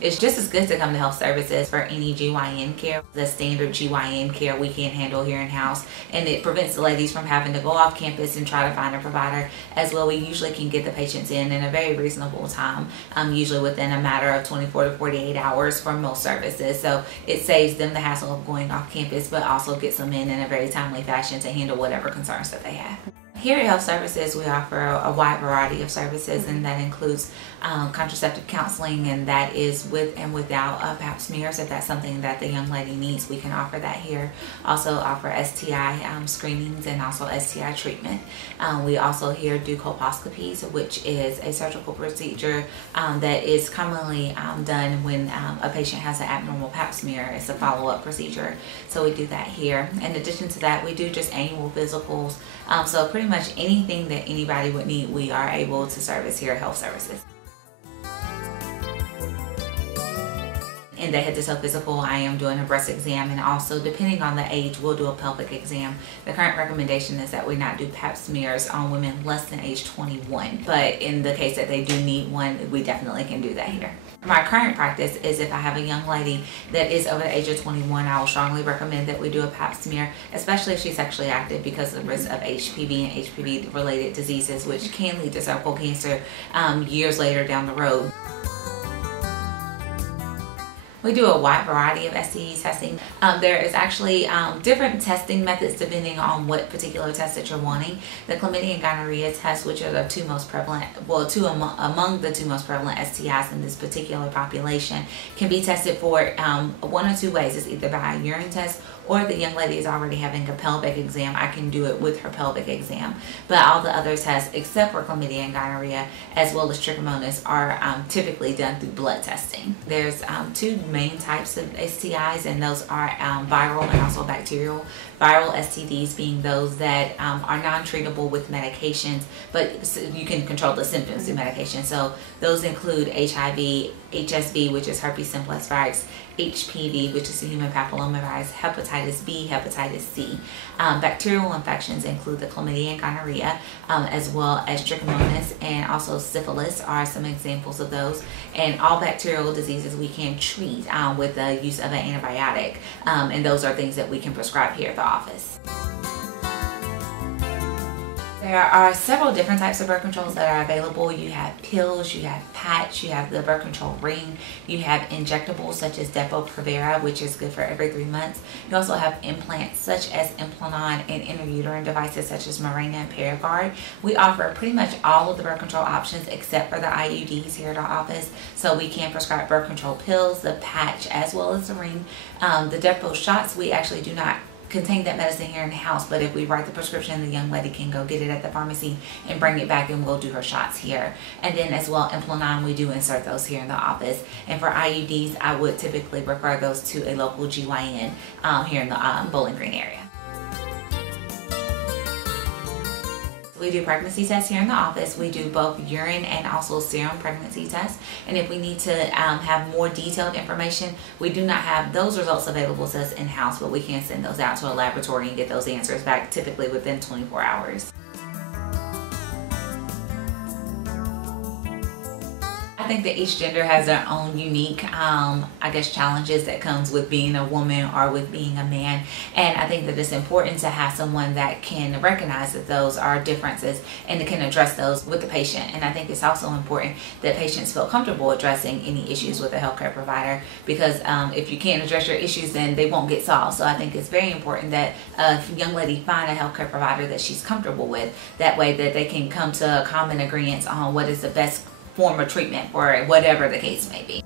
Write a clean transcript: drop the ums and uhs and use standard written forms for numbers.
it's just as good to come to health services for any GYN care. The standard GYN care we can handle here in-house, and it prevents the ladies from having to go off campus and try to find a provider. As well, we usually can get the patients in a very reasonable time, usually within a matter of 24 to 48 hours for most services. So it saves them the hassle of going off campus, but also gets them in a very timely fashion to handle whatever concerns that they have. Here at Health Services, we offer a wide variety of services, and that includes contraceptive counseling, and that is with and without Pap smears. If that's something that the young lady needs, we can offer that here. Also offer STI screenings and also STI treatment. We also here do colposcopies, which is a surgical procedure that is commonly done when a patient has an abnormal Pap smear. It's a follow-up procedure, so we do that here. In addition to that, we do just annual physicals. So pretty much anything that anybody would need, we are able to service here at Health Services. In the head-to-toe physical, I am doing a breast exam, and also depending on the age, we'll do a pelvic exam. The current recommendation is that we not do Pap smears on women less than age 21, but in the case that they do need one, we definitely can do that here. My current practice is if I have a young lady that is over the age of 21, I will strongly recommend that we do a Pap smear, especially if she's sexually active, because of the risk of HPV and HPV-related diseases, which can lead to cervical cancer years later down the road. We do a wide variety of STD testing. There is actually different testing methods depending on what particular test that you're wanting. The chlamydia and gonorrhea test, which are the two most prevalent, well, among the two most prevalent STIs in this particular population, can be tested for one or two ways. It's either by a urine test, or if the young lady is already having a pelvic exam, I can do it with her pelvic exam. But all the other tests, except for chlamydia and gonorrhea, as well as trichomonas, are typically done through blood testing. There's two main types of STIs, and those are viral and also bacterial. Viral STDs being those that are non-treatable with medications, but you can control the symptoms through medication. So those include HIV, HSV, which is herpes simplex virus, HPV, which is the human papillomavirus, hepatitis B, hepatitis C. Bacterial infections include the chlamydia and gonorrhea, as well as trichomonas, and also syphilis are some examples of those. And all bacterial diseases we can treat with the use of an antibiotic, and those are things that we can prescribe here at the office. There are several different types of birth controls that are available. You have pills, you have patch, you have the birth control ring, you have injectables such as Depo-Provera, which is good for every 3 months. You also have implants such as Implanon, and intrauterine devices such as Mirena and Paragard. We offer pretty much all of the birth control options except for the IUDs here at our office. So we can prescribe birth control pills, the patch, as well as the ring. The Depo shots, we actually do not contain that medicine here in the house, but if we write the prescription, the young lady can go get it at the pharmacy and bring it back, and we'll do her shots here. And then as well, Implanon, we do insert those here in the office. And for IUDs, I would typically refer those to a local GYN here in the Bowling Green area. We do pregnancy tests here in the office. We do both urine and also serum pregnancy tests. And if we need to have more detailed information, we do not have those results available to us in-house, but we can send those out to a laboratory and get those answers back typically within 24 hours. I think that each gender has their own unique, I guess, challenges that comes with being a woman or with being a man. And I think that it's important to have someone that can recognize that those are differences and can address those with the patient. And I think it's also important that patients feel comfortable addressing any issues with a healthcare provider, because if you can't address your issues, then they won't get solved. So I think it's very important that a young lady find a healthcare provider that she's comfortable with. That way that they can come to a common agreement on what is the best form of treatment for whatever the case may be.